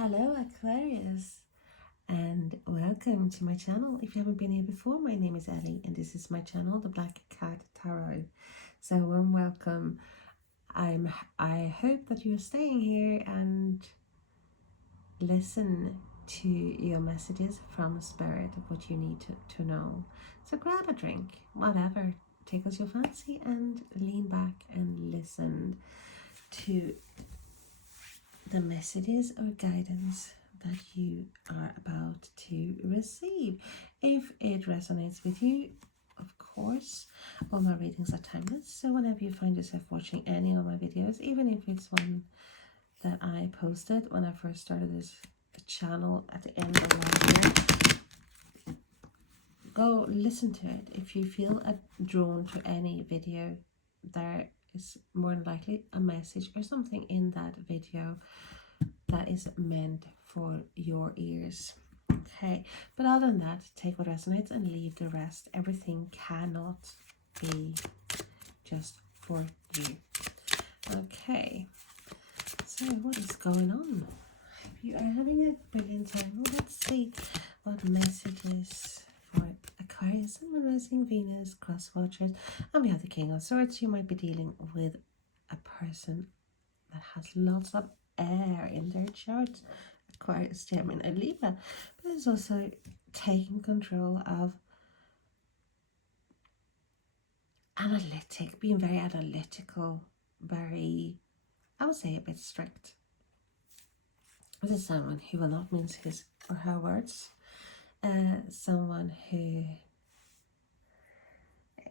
Hello Aquarius and welcome to my channel. If you haven't been here before, my name is Ellie and this is my channel, the Black Cat Tarot. So warm welcome. I hope that you are staying here and listen to your messages from Spirit of what you need to know. So grab a drink, whatever tickles your fancy, and lean back and listen to the messages or guidance that you are about to receive. If it resonates with you, of course, all my readings are timeless. So whenever you find yourself watching any of my videos, even if it's one that I posted when I first started this channel at the end of last year, go listen to it. If you feel drawn to any video, there is more than likely a message or something in that video that is meant for your ears. Okay, but other than that, take what resonates and leave the rest. Everything cannot be just for you. Okay, so what is going on? You are having a brilliant time. Well, let's see what messages for Aquarius and rising Venus, crosswatchers, and we have the King of Swords. You might be dealing with a person that has lots of air in their chart. Aquarius, Gemini, and Libra, but it's also taking control of being very analytical, very, I would say, a bit strict. This is someone who will not mince his or her words, someone who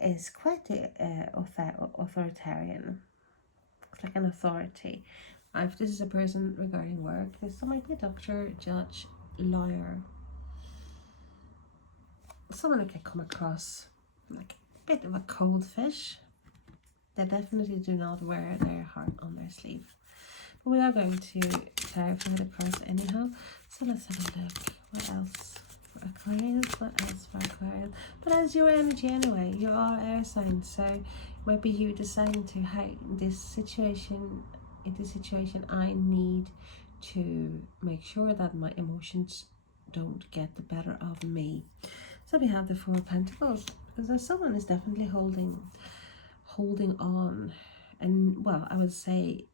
is quite authoritarian, like an authority. If this is a person regarding work, this might be a doctor, judge, lawyer, someone who can come across like a bit of a cold fish. They definitely do not wear their heart on their sleeve. But we are going to clarify the cards anyhow. So let's have a look. What else for Aquarius? What else for Aquarius? But as your energy anyway, you are air signs, so it might be you deciding to, hey, in this situation, I need to make sure that my emotions don't get the better of me. So we have the Four of Pentacles, because there's someone is definitely holding on, and well, I would say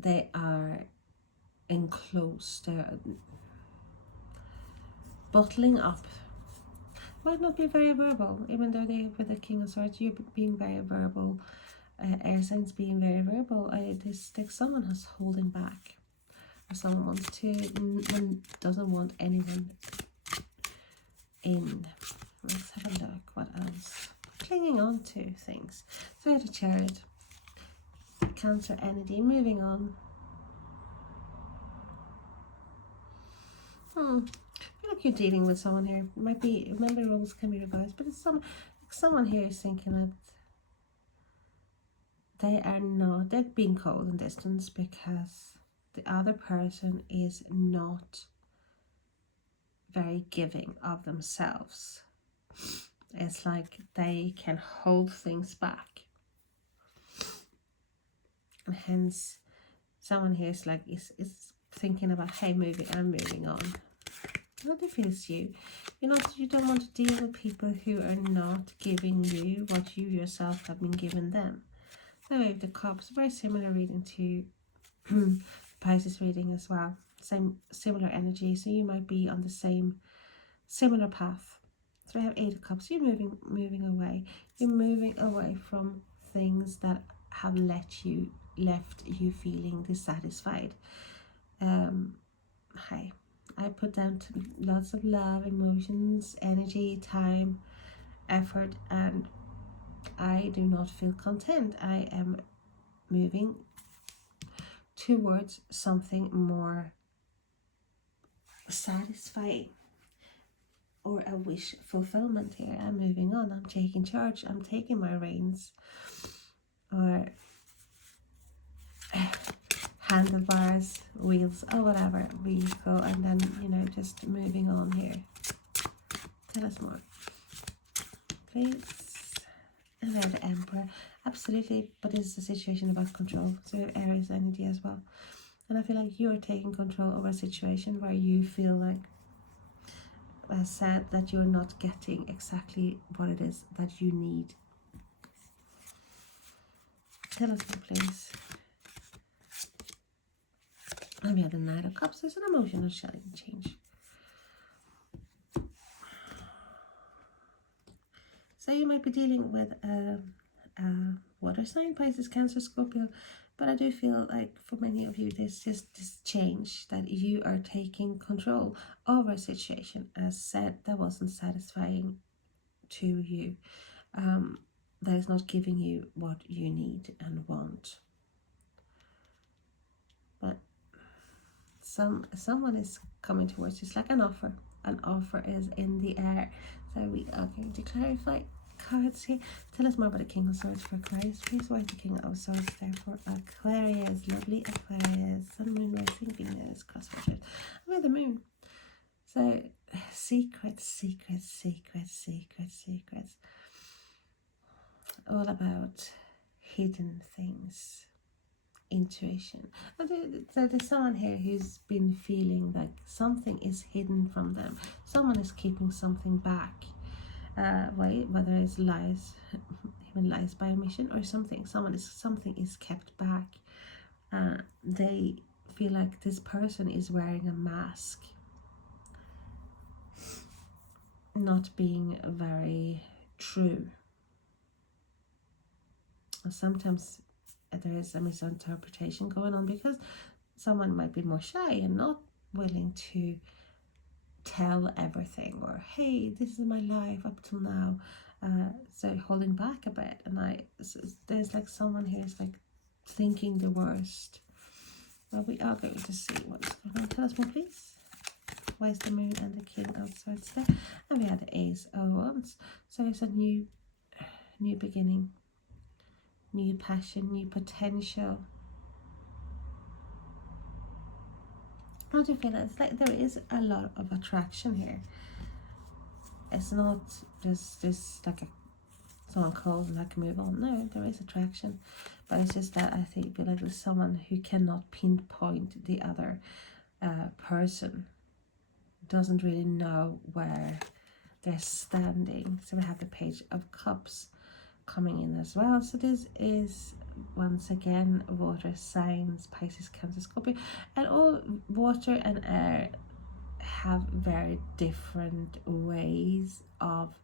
they are enclosed, they're bottling up. Might not be very verbal, even though they with the King of Swords, you're being very verbal. Air signs being very verbal. This like someone is holding back, or someone wants to, doesn't want anyone in. Let's have a look. What else? Clinging on to things. So we had a Chariot, Cancer energy, moving on. I feel like you're dealing with someone here. It might be, remember, roles can be revised, but it's someone here is thinking that they're being cold and distant because the other person is not very giving of themselves. It's like they can hold things back, and hence someone here is like is thinking about, hey, I'm moving on. Not if it's you. You don't want to deal with people who are not giving you what you yourself have been given them. So we have the Cups, very similar reading to Pisces reading as well. Similar energy, so you might be on the similar path. So we have Eight of Cups. You're moving away. You're moving away from things that have left you feeling dissatisfied. Hi, I put down lots of love, emotions, energy, time, effort, and I do not feel content. I am moving towards something more satisfying, or a wish fulfillment here. I'm moving on. I'm taking charge. I'm taking my reins, or handlebars, wheels, or whatever vehicle, and then just moving on here. Tell us more, please. And then the Emperor. Absolutely, but this is a situation about control. So Aries energy as well. And I feel like you're taking control over a situation where you feel like, as said, that you're not getting exactly what it is that you need. Tell us more, please. And we had the Knight of Cups. There's an emotional change. So you might be dealing with a water sign, Pisces, Cancer, Scorpio. But I do feel like for many of you, there's just this change that you are taking control over a situation, as said, that wasn't satisfying to you. That is not giving you what you need and want. But someone is coming towards you. It's like an offer. An offer is in the air. So we are going to clarify cards here. Tell us more about the King of Swords for Aquarius, please. Why is the King of Swords there for Aquarius? Lovely Aquarius. Sun, Moon, Rising, Venus, crosswatchers. We have the Moon. So secrets, secrets, secrets, secrets, secrets. All about hidden things. Intuition. So there's someone here who's been feeling like something is hidden from them. Someone is keeping something back. Whether it's lies, even lies by omission, or something is kept back. They feel like this person is wearing a mask, not being very true. Sometimes there is a misinterpretation going on because someone might be more shy and not willing to tell everything, or hey, this is my life up till now, so holding back a bit. And there's like someone here is like thinking the worst. Well, we are going to see what's going on. Tell us more, please. Why is the Moon and the King of Swords there? And we had the Ace of Wands. So it's a new beginning, new passion, new potential. How do you feel? It's like there is a lot of attraction here. It's not just like someone cold and I can move on. No, there is attraction, but it's just that I think like with someone who cannot pinpoint the other person, doesn't really know where they're standing. So we have the Page of Cups coming in as well. So this is once again water signs, Pisces, Cancer, Scorpio, and all water and air have very different ways of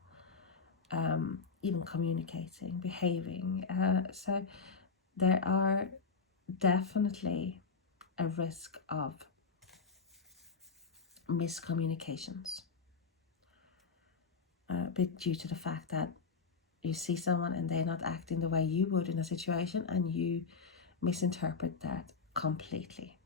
even communicating, behaving. So there are definitely a risk of miscommunications, but due to the fact that you see someone and they're not acting the way you would in a situation, and you misinterpret that completely.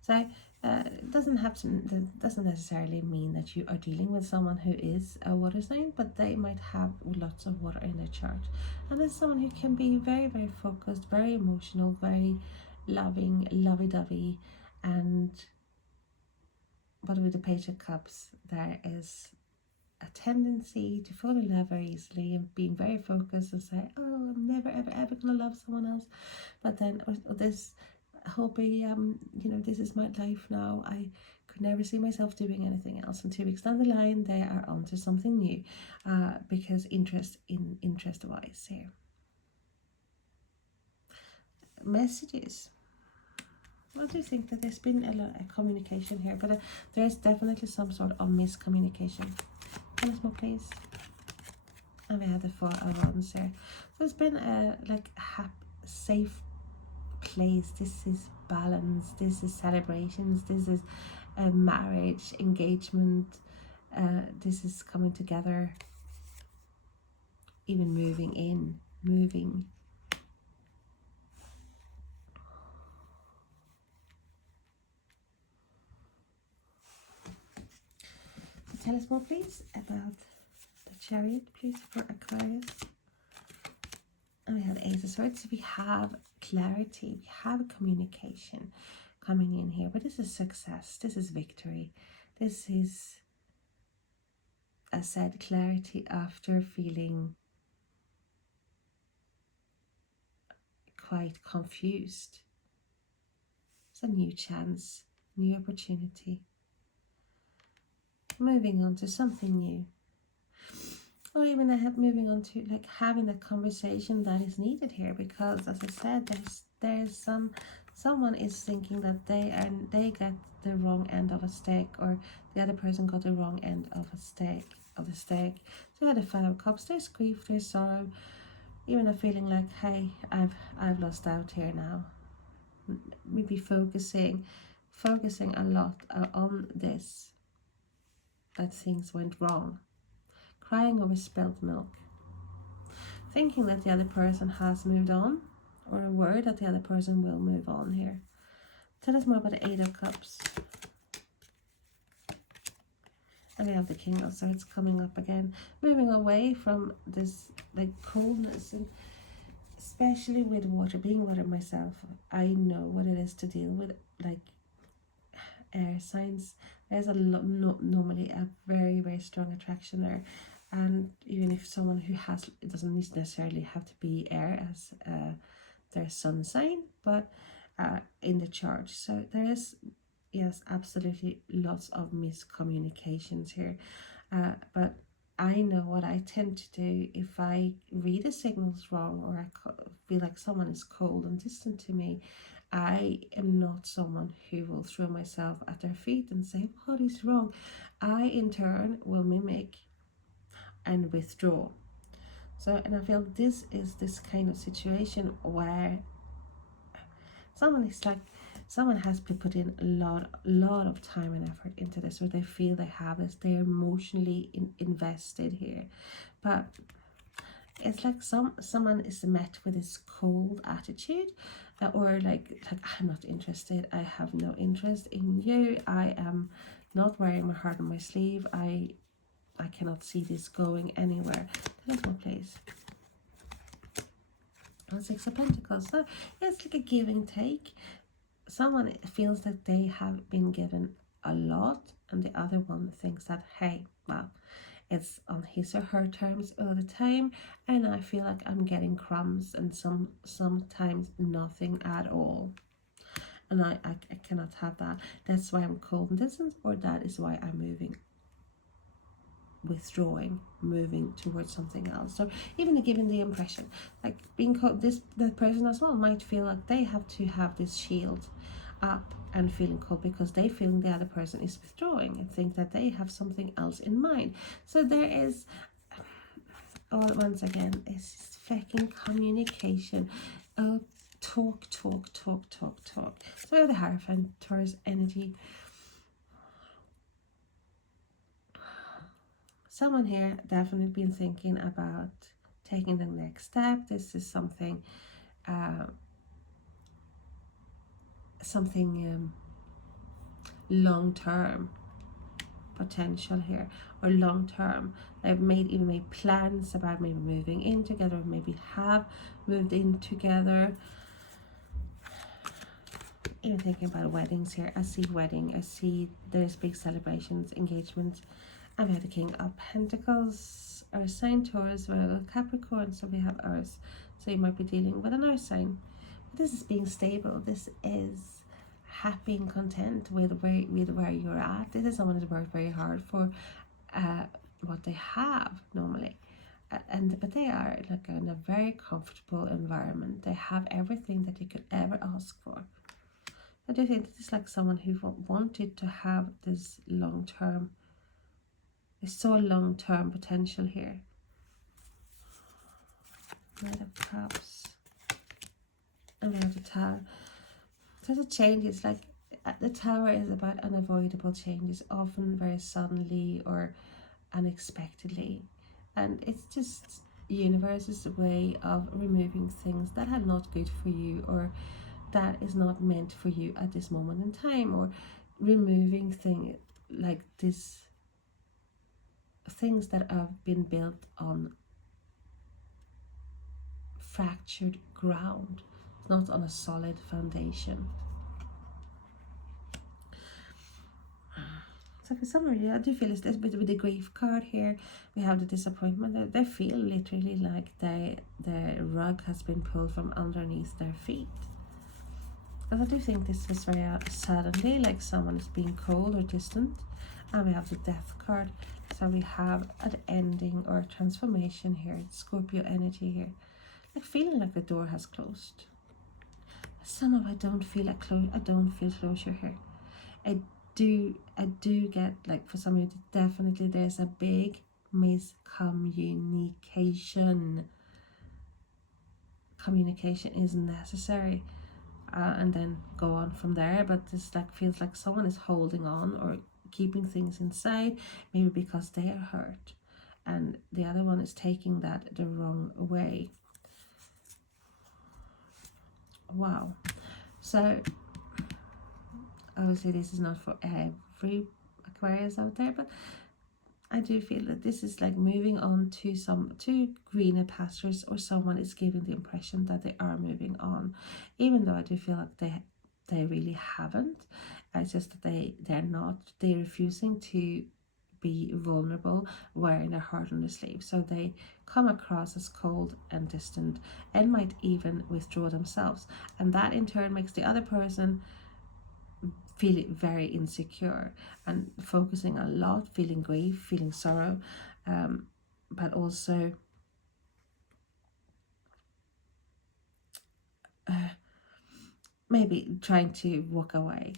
So it doesn't necessarily mean that you are dealing with someone who is a water sign, but they might have lots of water in their chart. And it's someone who can be very, very focused, very emotional, very loving, lovey-dovey. And but with the Page of Cups, there is a tendency to fall in love very easily and being very focused and say, oh, I'm never ever ever gonna love someone else. But then this hobby, this is my life now, I could never see myself doing anything else, and 2 weeks down the line they are onto something new, because interest wise here. Messages. I do think that there's been a lot of communication here, but there's definitely some sort of miscommunication. Tell us more, please. And we have the Four of Wands there. So it's been a safe place. This is balance. This is celebrations. This is a marriage, engagement. This is coming together. Even moving. Tell us more, please, about the Chariot, please, for Aquarius. And we have Ace of Swords. We have clarity. We have communication coming in here. But this is success. This is victory. This is, as said, clarity after feeling quite confused. It's a new chance, new opportunity. Moving on to something new. Or even moving on to like having the conversation that is needed here, because as I said, there's someone is thinking that they get the wrong end of a stick, or the other person got the wrong end of the stick. So you had a Five of Cups, there's grief, there's sorrow, even a feeling like, hey, I've lost out here now. Maybe focusing a lot on this, that things went wrong. Crying over spilt milk. Thinking that the other person has moved on, or a word that the other person will move on here. Tell us more about the Eight of Cups. And we have the King of Swords coming up again. Moving away from this like coldness, and especially with water. Being water myself, I know what it is to deal with like air signs. There's normally a very, very strong attraction there. And even if someone who has, it doesn't necessarily have to be air as their sun sign, but in the chart. So there is, yes, absolutely lots of miscommunications here. But I know what I tend to do if I read the signals wrong, or I feel like someone is cold and distant to me. I am not someone who will throw myself at their feet and say, what is wrong? I, in turn, will mimic and withdraw. So, and I feel this is this kind of situation where someone has to put in a lot of time and effort into this, or they feel they have this, they're emotionally invested here. But it's like someone is met with this cold attitude, or like I'm not interested, I have no interest in you, I am not wearing my heart on my sleeve, I cannot see this going anywhere. Tell us more, please. Six of Pentacles. So it's like a give and take. Someone feels that they have been given a lot, and the other one thinks that, hey, well, it's on his or her terms all the time, and I feel like I'm getting crumbs, and sometimes nothing at all. And I cannot have that. That's why I'm cold and distant, or that is why I'm withdrawing, moving towards something else. So even giving the impression, like being cold, that person as well might feel like they have to have this shield up and feeling cold, because they feel the other person is withdrawing and think that they have something else in mind. So there is, once again, it's fucking communication. Talk. So the Hierophant, Taurus energy. Someone here definitely been thinking about taking the next step. This is something long-term potential here, or long-term. They've even made plans about maybe moving in together, or maybe have moved in together. Even thinking about weddings here. I see wedding, I see there's big celebrations, engagements. And we have the King of Pentacles, Earth sign, Taurus, Virgo, Capricorn. So we have Earth. So you might be dealing with an Earth sign. But this is being stable. This is happy and content with where you're at. This is someone who's worked very hard for what they have normally. But they are like in a very comfortable environment. They have everything that you could ever ask for. I do think this is like someone who wanted to have this long-term. There's so long-term potential here. Knight of Cups. And we have the Tower. So the change is like, the Tower is about unavoidable changes, often very suddenly or unexpectedly. And it's just universe's way of removing things that are not good for you, or that is not meant for you at this moment in time, or removing things like this, things that have been built on fractured ground, not on a solid foundation. So for some of you, I do feel it's this with the grief card here. We have the disappointment. They feel literally like the rug has been pulled from underneath their feet. Because I do think this was very suddenly, like someone is being cold or distant. And we have the death card. So we have an ending or a transformation here. Scorpio energy here. Like feeling like the door has closed. Somehow I don't feel like I don't feel closure here. I do get, like, for some of you, definitely there's a big miscommunication. Communication is necessary, and then go on from there. But this like feels like someone is holding on or keeping things inside, maybe because they are hurt, and the other one is taking that the wrong way. Wow. So obviously this is not for every Aquarius out there, but I do feel that this is like moving on to greener pastures, or someone is giving the impression that they are moving on, even though I do feel like they really haven't. It's just that they're refusing to be vulnerable, wearing their heart on their sleeve. So they come across as cold and distant, and might even withdraw themselves, and that in turn makes the other person feeling very insecure and focusing a lot, feeling grief, feeling sorrow, but also maybe trying to walk away.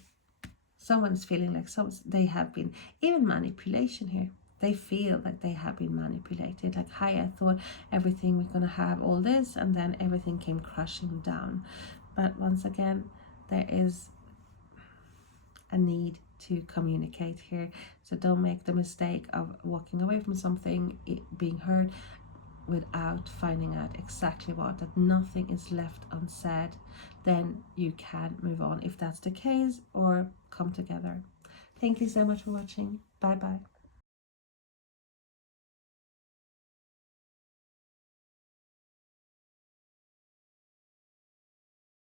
Someone's feeling like they have been, even manipulation here. They feel like they have been manipulated. Like, hi, I thought everything we're going to have all this, and then everything came crashing down. But once again, there is a need to communicate here. So don't make the mistake of walking away from something, being heard, without finding out exactly what, that nothing is left unsaid. Then you can move on if that's the case, or come together. Thank you so much for watching. Bye bye.